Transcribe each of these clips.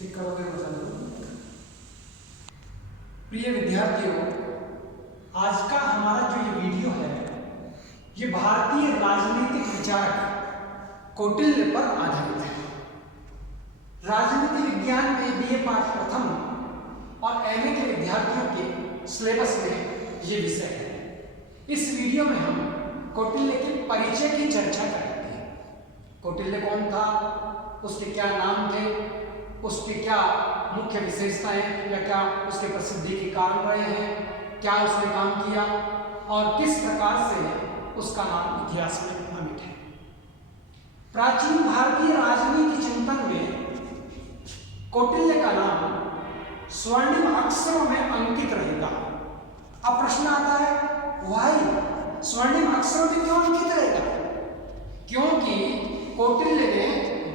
Speaker वगैरह बता दो। प्रिय विद्यार्थियों, आज का हमारा जो ये वीडियो है ये भारतीय राजनीतिक विचारक कौटिल्य पर आधारित है। राजनीति विज्ञान में बीए पाठ प्रथम और एमए के विद्यार्थियों के सिलेबस में ये विषय है। इस वीडियो में हम कौटिल्य के परिचय की चर्चा करेंगे। कौटिल्य कौन था, उसके क्या नाम थे, उसकी क्या मुख्य विशेषताएं या क्या उसके प्रसिद्धि के कारण रहे हैं, क्या उसने काम किया और किस प्रकार से उसका नाम इतिहास में अमिट है। प्राचीन भारतीय राजनीति चिंतन में कौटिल्य का नाम स्वर्णिम अक्षरों में अंकित रहेगा। अब प्रश्न आता है, वाई स्वर्णिम अक्षरों में क्यों अंकित रहेगा? क्योंकि कौटिल्य ने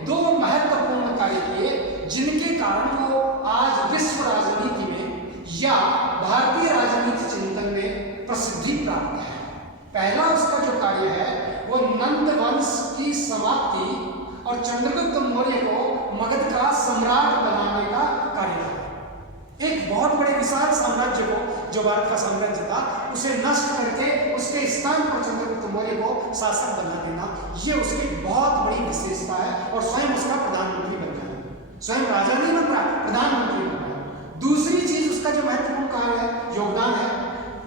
दो महत्वपूर्ण कार्य किए जिनके कारण वो आज विश्व राजनीति में या भारतीय राजनीति चिंतन में प्रसिद्धि प्राप्त है। पहला उसका जो कार्य है वो नंद वंश की समाप्ति और चंद्रगुप्त मौर्य को मगध का सम्राट बनाने का कार्य था। एक बहुत बड़े विशाल साम्राज्य को, जो भारत का साम्राज्य था, उसे नष्ट करके उसके स्थान पर चंद्रगुप्त मौर्य को शासक बना देना, ये उसकी बहुत बड़ी विशेषता है। और स्वयं उसका प्रधानमंत्री बन गया, स्वयं राजा नहीं बन रहा, प्रधानमंत्री बन गया। दूसरी चीज उसका जो महत्वपूर्ण कार्य है, योगदान है,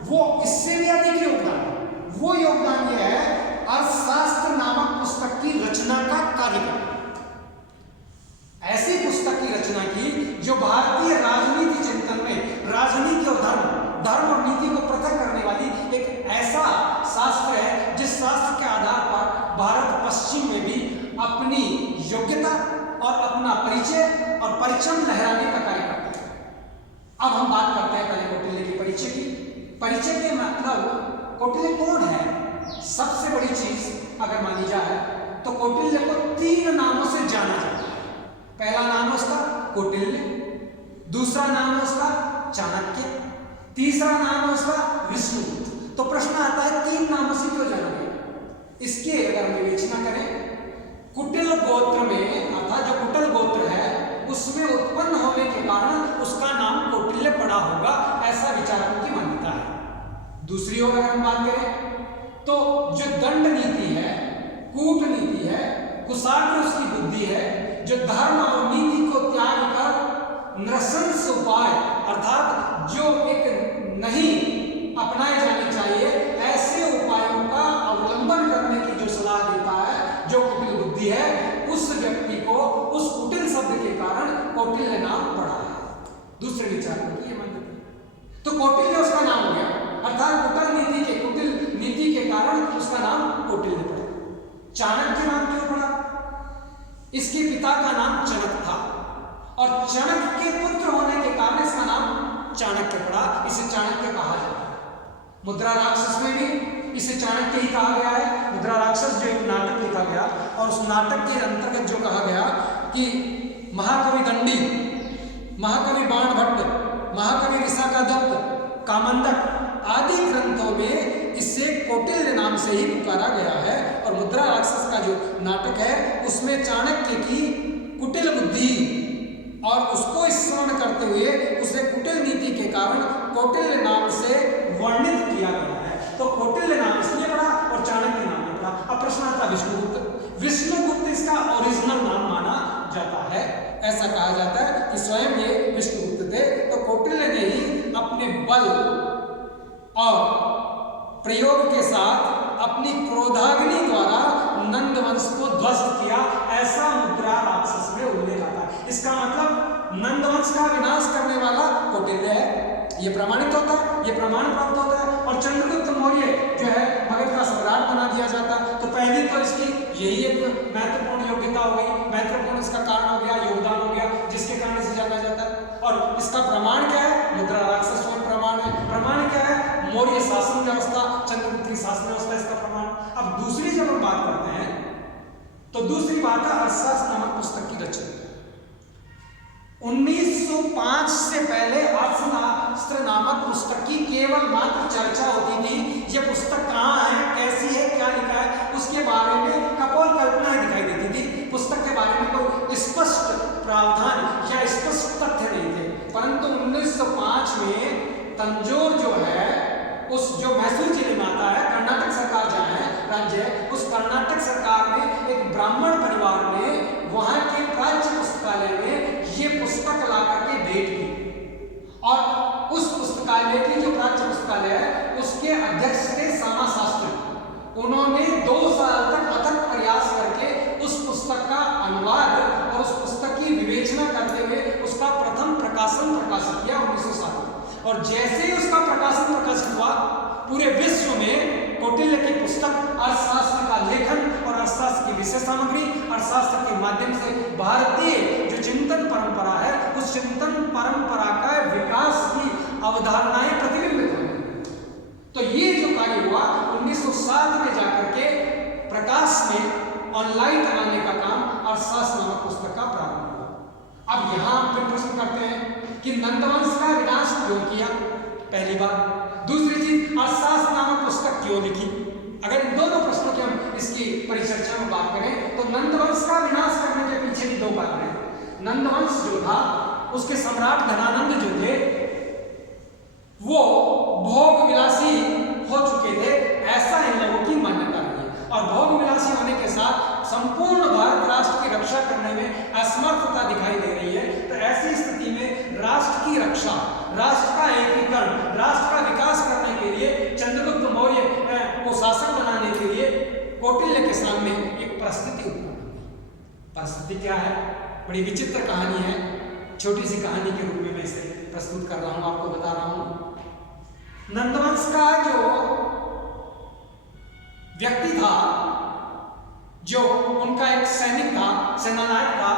वो इससे भी अधिक योगदान है। वो योगदान ये है अर्थशास्त्र नामक पुस्तक की रचना का कार्य करना। ऐसी पुस्तक की रचना की जो भारतीय राजनीति चिंतन में राजनीति और धर्म और नीति को पृथक करने वाली एक ऐसा शास्त्र है जिस शास्त्र के आधार पर भारत पश्चिम में भी अपनी योग्यता और अपना परिचय और परचम लहराने का कार्य करता है। अब हम बात करते हैं पहले कौटिल्य के परिचय की। परिचय के मतलब कौटिल्य कौन है? सबसे बड़ी चीज अगर मानी जाए तो कौटिल्य को तीन नामों से जाना जाता है। पहला नाम उसका कौटिल्य, दूसरा नाम उसका चाणक्य, तीसरा नाम उसका विष्णुगुप्त। तो प्रश्न आता है तीन नामों से क्यों जाना गया? इसके अगर हम विवेचना करें, कुटिल गोत्र में अर्थात जो कुटिल गोत्र है उसमें उत्पन्न होने के कारण उसका नाम कौटिल्य पड़ा होगा, ऐसा विचारकों की मान्यता है। दूसरी ओर अगर हम बात करें तो जो दंड नीति है, कूटनीति है, कुशाग्र उसकी बुद्धि है, जो धर्म और नीति को त्याग कर नृशंस उपाय अर्थात जो एक नहीं अपनाए जाने चाहिए ऐसे उपायों का अवलंबन करने की जो सलाह देता है, जो कुटिल बुद्धि है, उस व्यक्ति को उस कुटिल शब्द के कारण कौटिल्य नाम पड़ा है। दूसरे विचारकों की ये मान्यता। तो कौटिल्य उसका नाम हो गया, अर्थात कुटिल नीति के कारण उसका नाम कौटिल्य पड़ा। चाणक्य नाम क्यों पड़ा? इसके पिता का नाम चणक था और चणक के पुत्र होने के कारण इसका नाम चाणक्य पड़ा। इसे चाणक्य कहा जाता है। मुद्रा राक्षस में भी इसे चाणक्य ही कहा गया है। मुद्रा राक्षस जो एक नाटक लिखा गया और उस नाटक के अंतर्गत जो कहा गया कि महाकवि दंडी, महाकवि बाणभट्ट, महाकवि विशाखादत्त, कामंडक आदि ग्रंथों में इसे कौटिल्य नाम से ही पुकारा गया है। और मुद्रा राक्षस का जो नाटक है उसमें चाणक्य की कुटिल बुद्धि और उसको स्मरण करते हुए उसे कुटिल नीति के कारण कौटिल्य नाम से वर्णित किया गया है। तो कौटिल्य नाम इसलिए पड़ा और चाणक्य नाम में पड़ा। अब प्रश्न आता है विष्णुगुप्त। विष्णुगुप्त इसका ओरिजिनल नाम माना जाता है। ऐसा कहा जाता है कि स्वयं ये विष्णुगुप्त थे। तो कौटिल्य ने ही अपने बल और प्रयोग के साथ अपनी क्रोधाग्नि द्वारा नंद वंश को ध्वस्त किया, ऐसा मुद्रा राक्षस में उल्लेख आता है। इसका मतलब नंद वंश का विनाश करने वाला कौटिल्य है, ये प्रमाणित होता है, ये प्रमाण प्राप्त होता है। और चंद्रगुप्त मौर्य जो है मगध का सम्राट बना दिया जाता। तो पहली तो इसकी यही एक महत्वपूर्ण योग्यता हो गई, महत्वपूर्ण इसका कारण हो गया, योगदान हो गया, जिसके कारण इसे जाना जाता है। और इसका प्रमाण क्या है? मुद्रा राक्षस में प्रमाण है। प्रमाण क्या है? मौर्य शासन व्यवस्था, चंद्रगुप्त की शासन व्यवस्था, इसका प्रमाण। अब दूसरी जब हम बात करते हैं तो दूसरी बात है अर्थशास्त्र नामक पुस्तक की रचना। 1905 से पहले अर्थशास्त्र नामक पुस्तक की केवल मात्र चर्चा होती थी। ये पुस्तक कहाँ है, कैसी है, क्या लिखा है, उसके बारे में कपोल कल्पनाएं दिखाई देती थी। पुस्तक के बारे में कोई स्पष्ट प्रावधान या स्पष्ट में तंजौर जो है, उस जो मैसूर जिले में आता है, कर्नाटक सरकार जहाँ है राज्य है, उस कर्नाटक सरकार में एक ब्राह्मण परिवार ने वहाँ के प्राच्य पुस्तकालय में ये पुस्तक ला करके भेंट की। और उस पुस्तकालय की जो प्राच्य पुस्तकालय है उसके अध्यक्ष थे सामा शास्त्री। उन्होंने 2 साल तक अथक प्रयास करके उस पुस्तक का अनुवाद और उस पुस्तक की विवेचना करते हुए उसका प्रथम प्रकाशन प्रकाशित किया 1907 में। और जैसे ही उसका प्रकाशन प्रकाशित हुआ, पूरे विश्व में कौटिल्य की पुस्तक अर्थशास्त्र का लेखन और अर्थशास्त्र की विषय सामग्री, अर्थशास्त्र के माध्यम से भारतीय जो चिंतन परंपरा है उस चिंतन परंपरा का विकास की अवधारणाएं प्रतिबिंबित हुई। तो ये जो कार्य हुआ 1907 में जाकर के प्रकाश में ऑनलाइन बनाने का काम अर्थशास्त्र नामक पुस्तक का प्रारंभ हुआ। अब यहाँ फिर प्रश्न करते हैं कि नंदवंश का विनाश क्यों किया, पहली बात। दूसरी चीज, अर्थशास्त्र नामक पुस्तक क्यों लिखी। अगर इन दोनों प्रश्नों की हम इसकी परिचर्चा में बात करें तो नंदवंश का विनाश करने के पीछे भी 2 कारण हैं। नंदवंश जो था, उसके सम्राट धनानंद जो थे वो भोग विलासी हो चुके थे, ऐसा इन लोगों की मान्यता है। और भोग विलासी होने के साथ संपूर्ण भारत राष्ट्र की रक्षा करने में असमर्थता दिखाई दे रही है। तो ऐसी स्थिति में राष्ट्र की रक्षा, राष्ट्र का एकीकरण, राष्ट्र का विकास करने के लिए, चंद्रगुप्त मौर्य को शासक बनाने के लिए कौटिल्य के सामने एक परिस्थिति उत्पन्न हुई। परिस्थिति क्या है? बड़ी विचित्र कहानी है। छोटी सी कहानी के रूप में मैं इसे प्रस्तुत कर रहा हूं, आपको बता रहा हूं। नंदवंश का जो व्यक्ति था, जो उनका एक सैनिक था, सेनानायक था,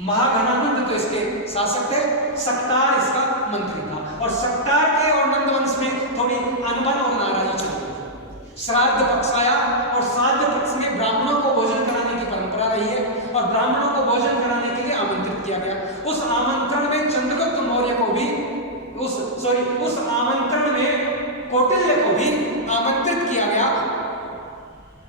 महाघनानंद तो इसके शासक थे, सक्तार इसका मंत्री था। और सक्तार के और नंदवंश में थोड़ी अनबन और नाराजगी चल रही थी। श्राद्ध पक्ष आया और श्राद्ध पक्ष में ब्राह्मणों को भोजन कराने की परंपरा रही है और ब्राह्मणों को भोजन कराने के लिए आमंत्रित किया गया। उस आमंत्रण में चंद्रगुप्त मौर्य को भी उस आमंत्रण में कौटिल्य को भी आमंत्रित किया गया।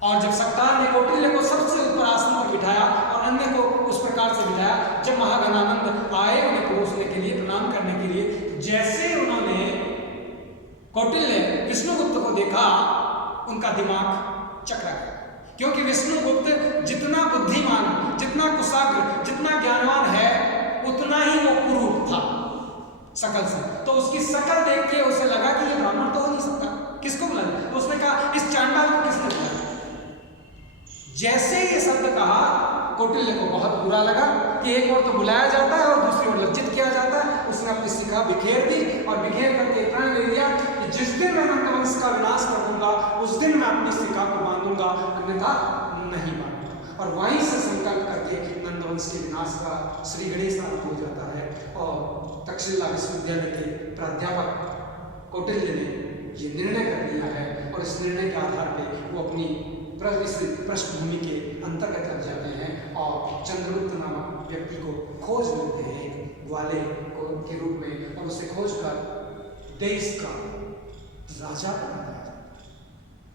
और जब सक्तार ने कौटिल्य को सबसे ऊपर आसन पर बिठाया और अन्य को उस प्रकार से बिठाया, जब महागणानंद आए उन्हें परोसने के लिए, प्रणाम करने के लिए, जैसे उन्होंने कौटिल्य विष्णुगुप्त को देखा, उनका दिमाग चकरा गया। क्योंकि विष्णुगुप्त जितना बुद्धिमान, जितना कुशाग्र, जितना ज्ञानवान है, उतना ही वो कुरूप था शकल से। तो उसकी शकल देख के उसे लगा कि ये ब्राह्मण तो हो नहीं सकता, किसको बुलाया? तो उसने कहा इस चांडाल को किसने बुलाया? जैसे ये शब्द कहा, कौटिल्य को बहुत बुरा लगा कि एक ओर तो बुलाया जाता है और दूसरी ओर लज्जित किया जाता है। उसने अपनी शिखा बिखेर दी और बिखेर करके प्रण ले लिया कि जिस दिन मैं नंदवंश का विनाश कर दूंगा उस दिन मैं अपनी शिखा को बांधूंगा, अन्यथा नहीं बांधूंगा। और वहीं से संकल्प करके नंदवंश के विनाश का श्री गणेश आरंभ हो जाता है। और तक्षशिला विश्वविद्यालय के प्राध्यापक कौटिल्य ने ये निर्णय कर लिया है और इस निर्णय के आधार पर वो अपनी पृष्ठभूमि के अंतर्गत लग जाते हैं और चंद्रगुप्त नामक व्यक्ति को खोज लेते हैं ग्वाले के रूप में, और उसे खोज कर देश का राजा बना दिया जाता है,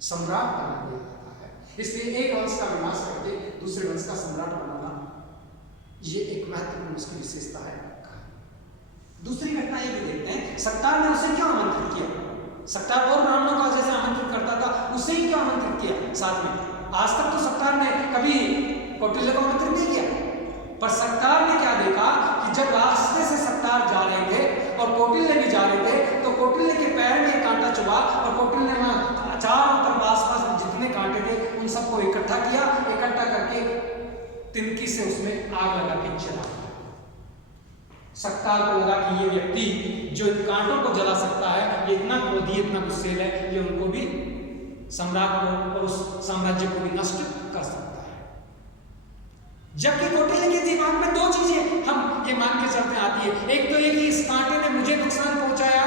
सम्राट बना दिया जाता है। इसलिए एक वंश का विनाश करके दूसरे वंश का सम्राट बनाना, ये एक महत्वपूर्ण उसकी विशेषता है। दूसरी घटना ये भी देखते हैं, सक्तार ने उसे क्यों आमंत्रित किया? सक्तार और ब्राह्मणों का जैसे आमंत्रित करता था, उसे ही क्यों आमंत्रित किया साथ में? आज तक तो सक्तार ने कभी कौटिल्य को आमंत्रित नहीं किया, पर सक्तार ने क्या देखा कि जब रास्ते से सक्तार जा रहे थे और कौटिल्य भी जा रहे थे, तो कौटिल्य के पैर में कांटा चुभा और कौटिल्य ने चारों तरफ आसपास में जितने कांटे थे उन सबको इकट्ठा किया। इकट्ठा करके तिनकी से उसमें आग लगा के जला। सक्तार को लगा कि ये व्यक्ति जो इन कांटों को जला सकता है, ये इतना क्रोधी, इतना गुस्सेल है, ये उनको भी, सम्राट को और उस साम्राज्य को भी नष्ट कर सकता है। जबकि कौटिल्य के दिमाग में 2 चीजें हम ये मान के चलते आती है। एक तो ये कि इस कांटे ने मुझे नुकसान पहुंचाया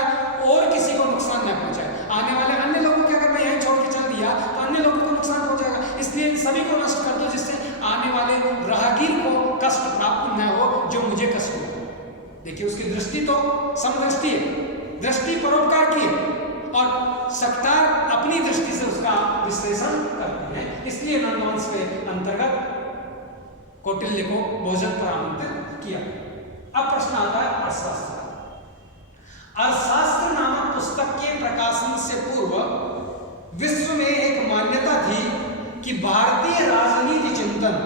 और किसी को नुकसान न पहुंचाया, आने वाले अन्य लोगों को अगर मैं यहीं छोड़ के चल दिया तो अन्य लोगों को नुकसान पहुंचाएगा, इसलिए इन सभी को नष्ट कर दो जिससे आने वाले राहगीर को कष्ट प्राप्त न हो, जो मुझे कष्ट हो। देखिए उसकी दृष्टि तो समदृष्टि है, दृष्टि परोपकार की है, और सक्तार अपनी दृष्टि से उसका विश्लेषण करते हैं। इसलिए नंदवंश के अंतर्गत कौटिल्य को भोजन पर आमंत्रित किया। अब प्रश्न आता है अर्थशास्त्र। अर्थशास्त्र नामक पुस्तक के प्रकाशन से पूर्व विश्व में एक मान्यता थी कि भारतीय राजनीति चिंतन,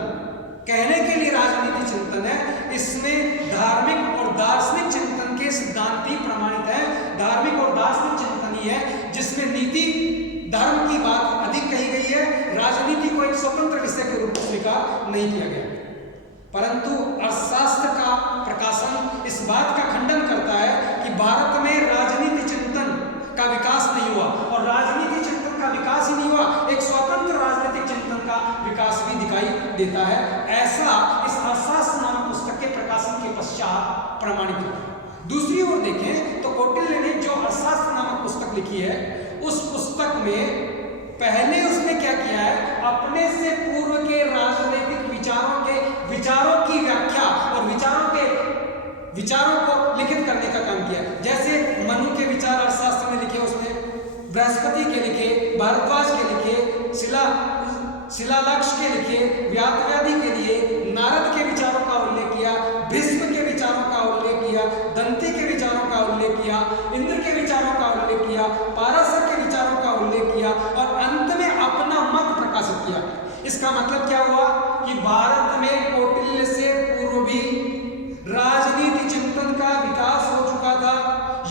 कहने के लिए राजनीति चिंतन है, इसमें धार्मिक और दार्शनिक चिंतन के सिद्धांत ही प्रमाणित है। धार्मिक और दार्शनिक चिंतन ही है जिसमें नीति धर्म की बात अधिक कही गई है। राजनीति को एक स्वतंत्र विषय के रूप में स्वीकार नहीं किया गया। परंतु अर्थशास्त्र का प्रकाशन इस बात का खंडन करता है कि भारत में राजनीति चिंतन का विकास नहीं हुआ, और राजनीति चिंतन का विकास ही नहीं हुआ, एक स्वतंत्र राजनीतिक चिंतन का विकास भी दिखाई देता है। ऐसा इस अर्थशास्त्र नामक पुस्तक के प्रकाशन के पश्चात प्रमाणित हुआ। दूसरी ओर देखें तो कौटिल्य ने जो अर्थशास्त्र नामक पुस्तक लिखी है, उस पुस्तक में पहले उसने क्या किया है, अपने से पूर्व के राजनीतिक विचारों की व्याख्या और विचारों को लिखित करने का काम किया। जैसे मनु के विचार अर्थशास्त्र में लिखे, उसमें बृहस्पति के लिखे, भारद्वाज के लिखे, शिलालक्ष के लिखे, व्यातव्याधि के लिए नारद के विचारों का उल्लेख किया, भीष्म के विचारों का उल्लेख किया, दंती के विचारों का उल्लेख किया, इंद्र के विचारों का उल्लेख किया, पाराशर के विचारों का उल्लेख किया, और अंत में अपना मत प्रकाशित किया। इसका मतलब क्या हुआ कि भारत में कौटिल्य से पूर्व भी राजनीति चिंतन का विकास हो चुका था।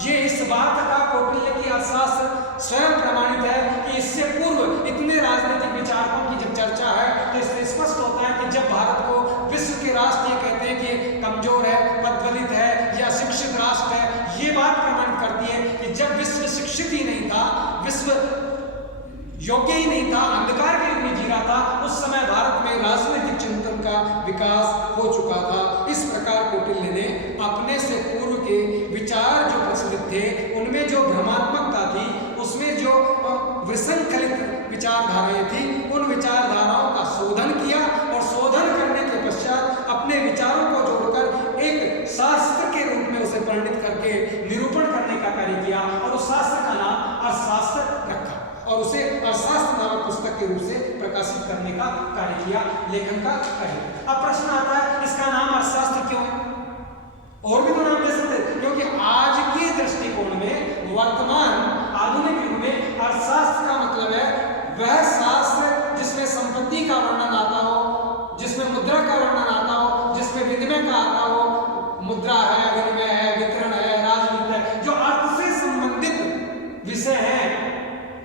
ये इस बात का कौटिल्य की अर्थशास्त्र स्वयं प्रमाणित है कि इससे पूर्व इतने राजनीतिक विचारकों की जब चर्चा है तो इससे स्पष्ट होता है कि जब भारत को विश्व के राष्ट्र ये कहते हैं कि कमजोर है, पददलित है या शिक्षित राष्ट्र है, ये बात प्रमाणित करती है कि जब विश्व शिक्षित ही नहीं था, विश्व योग्य ही नहीं था, अंधकार के युग में जी रहा था, उस समय भारत में राजनीतिक चिंतन का विकास हो चुका था। इस प्रकार कौटिल्य ने अपने से पूर्व के विचार जो प्रचलित थे, उनमें जो भ्रमात्मकता थी, उसमें जो विसंकलित विचारधाराएं थी, उन विचारधाराओं का शोधन किया, और शोधन करने के पश्चात अपने विचारों को जोड़कर एक शास्त्र के रूप में उसे परिणित करके निरूपण करने का कार्य किया, और उस शास्त्र का नाम अर्थशास्त्र रखा और उसे अर्थशास्त्र नामक पुस्तक के रूप से प्रकाशित करने का कार्य किया, लेखन का कार्य। अब प्रश्न आता है, इसका नाम अर्थशास्त्र क्यों है? और भी तो नाम दे सकते, क्योंकि आज के दृष्टिकोण में, वर्तमान आधुनिक युग में अर्थशास्त्र का मतलब है वह शास्त्र जिसमें संपत्ति का वर्णन आता हो, जिसमें मुद्रा का वर्णन आता हो, जिसमें विनिमय का आता हो, मुद्रा है, विनिमय है, वितरण है, राजनीति है, जो अर्थ से संबंधित विषय है,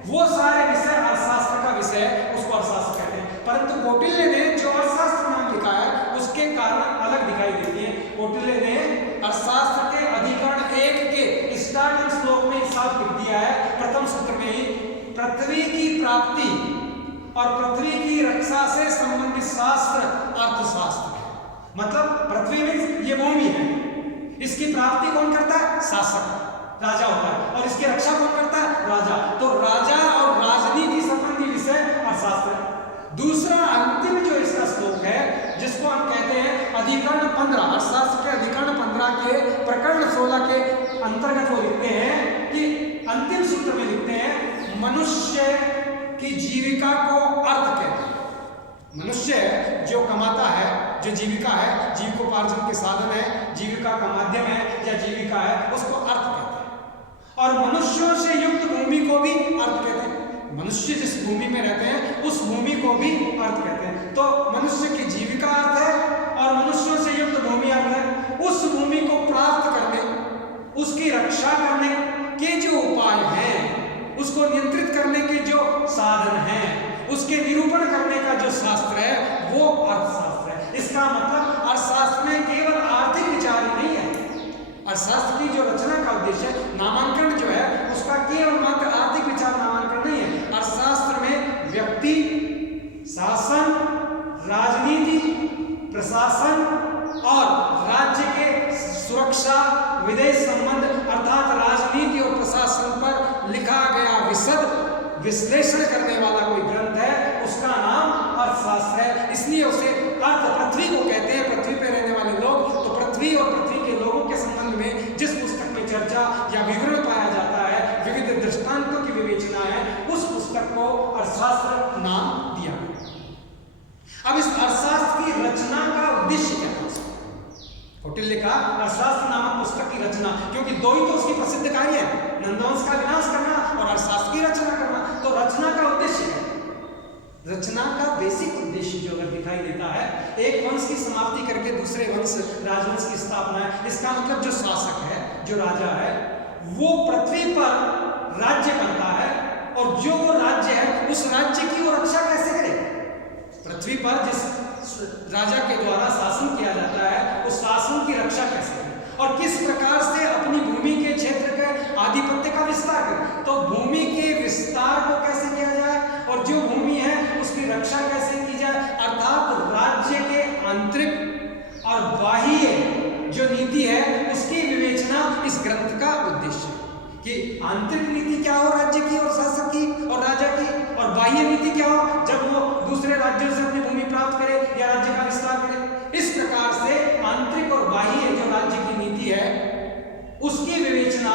वो सारे विषय अर्थशास्त्र का विषय है, उसको अर्थशास्त्र कहते हैं। परंतु कौटिल्य ने जो अर्थशास्त्र नाम लिखा है, उसके कारण अलग दिखाई देती है। कौटिल्य ने अर्थशास्त्र के अधिकरण 1 के स्टार्टिंग श्लोक में साफ लिख दिया है, प्रथम सूत्र में ही, पृथ्वी की प्राप्ति और पृथ्वी की रक्षा से संबंधित शास्त्र अर्थशास्त्र है। मतलब पृथ्वी में ये भूमि है, इसकी प्राप्ति कौन करता है? शासक, राजा होता है, और इसकी रक्षा कौन करता है? राजा। तो राजा और राजनीति संबंधी विषय अर्थशास्त्र है। दूसरा अंतिम जो इसका श्लोक है, जिसको हम कहते हैं अधिकरण 15, अर्थशास्त्र के अधिकरण 15 के प्रकरण 16 के अंतर्गत वो लिखते हैं कि अंतिम सूत्र में लिखते हैं, मनुष्य की जीविका को अर्थ कहते हैं। मनुष्य जो कमाता है, जो जीविका है, जीविकोपार्जन के साधन है, जीविका का माध्यम है या जीविका है, उसको अर्थ कहते हैं। और मनुष्यों से युक्त भूमि को भी अर्थ कहते हैं। मनुष्य जिस भूमि में रहते हैं उस भूमि को भी अर्थ कहते हैं। तो मनुष्य की जीविका अर्थ है और मनुष्यों से युक्त भूमि अर्थ है। उस भूमि को प्राप्त करने, उसकी रक्षा करने के जो उपाय हैं, उसको नियंत्रित करने के जो साधन हैं, उसके निरूपण करने का जो शास्त्र है, वो अर्थशास्त्र है। इसका मतलब अर्थशास्त्र में केवल आर्थिक विचार ही नहीं है। अर्थशास्त्र की जो रचना का उद्देश्य है, नामांकन जो है, उसका केवल मात्र आर्थिक विचार नामांकन नहीं है। अर्थशास्त्र में व्यक्ति, शासन, राजनीति, प्रशासन और राज्य के सुरक्षा, विदेश संबंध अर्थात राजनीति और प्रशासन पर लिखा गया विशद विश्लेषण करने वाला कोई ग्रंथ है, उसका नाम अर्थशास्त्र है। इसलिए उसे अर्थ पृथ्वी को कहते हैं। पृथ्वी पर रहने वाले लोग, तो पृथ्वी और पृथ्वी के लोगों के संबंध में जिस पुस्तक में चर्चा या विवरण पाया जाता है, विविध दृष्टांतों की विवेचना है, उस पुस्तक को अर्थशास्त्र नाम दिया गया। अब इस अर्थशास्त्र की रचना का उद्देश्य क्या था? कौटिल्य कौटिल्य का अर्थशास्त्र नामक पुस्तक की रचना, क्योंकि दो ही तो उसकी प्रसिद्ध कार्य है, नंदवंश का विनाश करना और अर्थशास्त्र की रचना करना। तो रचना का उद्देश्य है, रचना का बेसिक उद्देश्य जो अगर दिखाई देता है, एक वंश की समाप्ति करके दूसरे वंश राजवंश की स्थापना है। इसका मतलब जो शासक है, जो राजा है, वो पृथ्वी पर राज्य करता है और जो वो राज्य है उस राज्य की वो रक्षा कैसे करे। पृथ्वी पर जिस राजा के द्वारा शासन किया जाता है उस शासन की रक्षा कैसे करे और किस प्रकार से अपनी भूमि के क्षेत्र के आधिपत्य का विस्तार करे। तो भूमि के विस्तार को कैसे किया जाए और जो भूमि है उसकी रक्षा कैसे की जाए, अर्थात राज्य के आंतरिक और बाह्य जो नीति है उसकी विवेचना इस ग्रंथ का उद्देश्य है कि आंतरिक नीति क्या हो राज्य की और शासक की और राजा की, और बाह्य नीति क्या हो जब वो दूसरे राज्यों से अपनी भूमि प्राप्त करे या राज्य का विस्तार करे। इस प्रकार से आंतरिक और बाह्य जो राज्य की नीति है उसकी विवेचना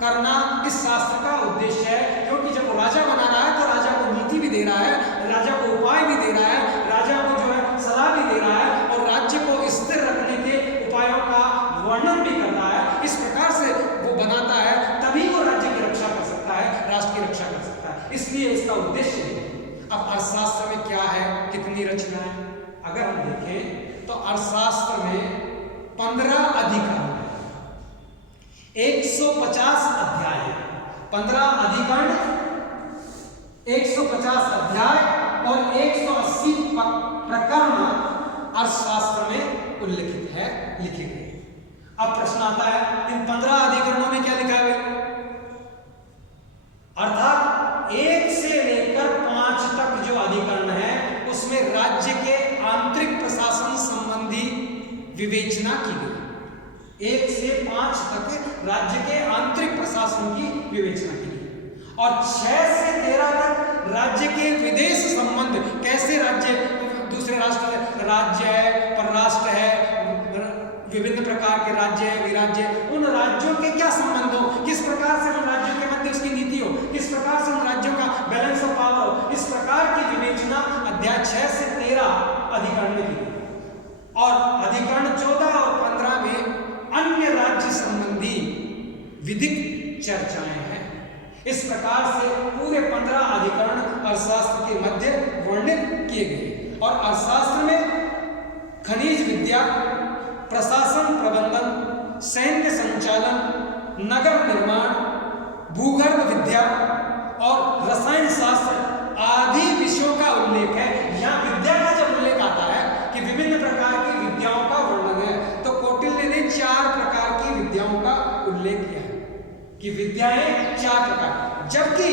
करना इस शास्त्र का उद्देश्य है। क्योंकि जब वो राजा बना रहा है तो राजा को नीति भी दे रहा है, राजा को उपाय भी दे रहा है, राजा को जो है सलाह भी दे रहा है और राज्य को स्थिर रखने के उपायों का वर्णन भी करता है। इस प्रकार से वो बनाता है, तभी वो राज्य की रक्षा कर सकता है, राष्ट्र की रक्षा कर सकता है। इसलिए इसका उद्देश्य है। अब अर्थशास्त्र में क्या है, कितनी रचनाएं, अगर हम देखें तो अर्थशास्त्र में 15 अधिकरण है, 150 अध्याय है, 15 अधिकरण, 150 अध्याय और 180 प्रकरण अर्थशास्त्र में उल्लिखित है, लिखे गए। अब प्रश्न आता है इन 15 अधिकरणों में क्या लिखा है, अर्थात 1 से लेकर 5 तक जो अधिकरण है उसमें राज्य के आंतरिक प्रशासन संबंधी विवेचना की गई। 1 से 5 तक राज्य के आंतरिक प्रशासन की विवेचना की गई और 6 से 13 तक राज्य के विदेश संबंध, कैसे राज्य दूसरे राष्ट्र, राज्य है, परराष्ट्र है, विभिन्न प्रकार के राज्य है, विराज्य, उन राज्यों के क्या संबंध हो, किस प्रकार से उन राज्यों के मध्य उसकी नीति हो, किस प्रकार से उन राज्यों का बैलेंस ऑफ पावर हो, इस प्रकार की विवेचना अध्याय 6 से 13 अधिकरण में की। और अधिकरण 14 और 15 में अन्य राज्य संबंधी विधिक चर्चाएं हैं। इस प्रकार से पूरे 15 अधिकरण अर्थशास्त्र के मध्य वर्णित किए गए। और अर्थशास्त्र में खनिज विद्या, प्रशासन प्रबंधन, सैन्य संचालन, नगर निर्माण, भूगर्भ विद्या और रसायन शास्त्र आदि विषयों का उल्लेख है। यहाँ विद्या का जब उल्लेख आता है कि विभिन्न प्रकार की विद्याओं का वर्णन है, तो कौटिल्य ने 4 प्रकार की विद्याओं का उल्लेख किया है कि विद्याएं 4 प्रकार, जबकि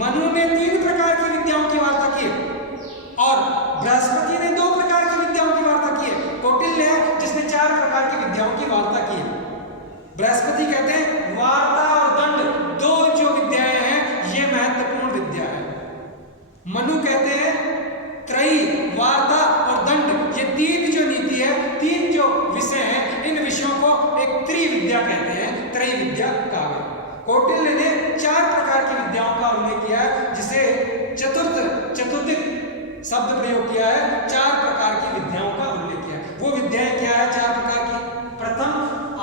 मनु ने 3 प्रकार की विद्याओं की वार्ता की और बृहस्पति ने 2 प्रकार की विद्याओं की वार्ता की है। कौटिल्य है जिसने 4 प्रकार की विद्याओं की वार्ता की है। बृहस्पति कहते हैं वार्ता और दंड 2 जो विद्याएं हैं ये महत्वपूर्ण विद्या है। मनु कहते हैं त्रयी, वार्ता और दंड, ये 3 जो नीति है, 3 जो विषय हैं, इन विषयों को एक त्रिविद्या कहते हैं, त्रयी विद्या कहा गया। कौटिल्य ने 4 प्रकार की विद्याओं का उल्लेख किया है, जिसे चतुर्दिक शब्द प्रयोग किया है, 4 प्रकार की विद्याओं का उल्लेख किया है। वो विद्याएं क्या है 4 प्रकार की? प्रथम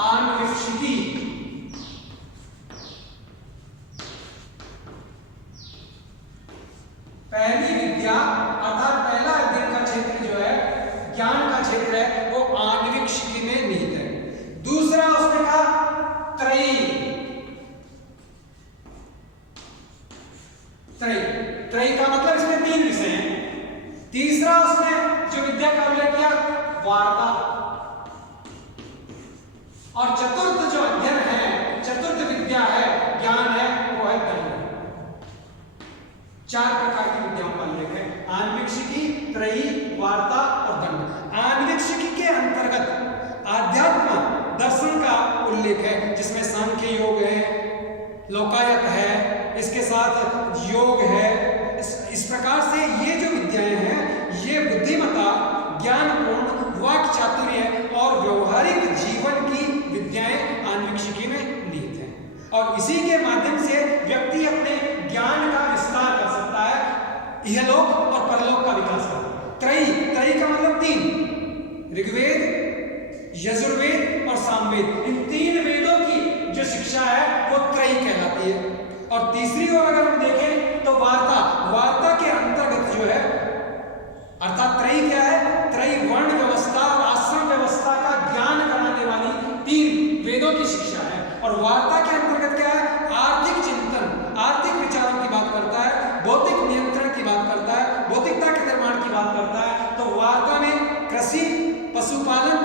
आन्वीक्षिकी, पहली विद्या अर्थात पहला अध्ययन का क्षेत्र जो है, ज्ञान का क्षेत्र है, वो आन्वीक्षिकी में निहित है। दूसरा उसने कहा त्रयी, त्रयी का मतलब इसमें 3 विषय हैं। तीसरा उसने जो विद्या का उल्लेख किया वार्ता, और चतुर्थ जो अध्ययन है, चतुर्थ विद्या है, ज्ञान है, वो है दंड। 4 प्रकार की विद्याओं का उल्लेख है, आन्वीक्षिकी, त्रयी, वार्ता और दंड। आन्वीक्षिकी के अंतर्गत आध्यात्म दर्शन का उल्लेख है, जिसमें सांख्य योग है, लोकायत है, इसके साथ योग है। इस प्रकार से ये जो विद्याएं हैं ये बुद्धिमत्ता, ज्ञानपूर्ण, वाक् चातुर्य और व्यवहारिक जीवन की विद्याएं आन्वीक्षिकी में निहित हैं। और इसी के माध्यम से व्यक्ति अपने ज्ञान का विस्तार कर सकता है, इहलोक और परलोक का विकास कर सकता है। त्रयी का मतलब 3, ऋग्वेद, और सामवेद, इन 3 वेदों की जो शिक्षा है वो त्रयी कहलाती है। और तीसरी ओर अगर हम देखें तो वार्ता, वार्ता के अंतर्गत जो है, अर्थात त्रयी क्या है, त्रयी वर्ण व्यवस्था और आश्रम व्यवस्था का ज्ञान कराने वाली 3 वेदों की शिक्षा है। और वार्ता के अंतर्गत क्या है, आर्थिक चिंतन, आर्थिक विचारों की बात करता है, भौतिक नियंत्रण की बात करता है, भौतिकता के निर्माण की बात करता है। तो वार्ता में कृषि, पशुपालन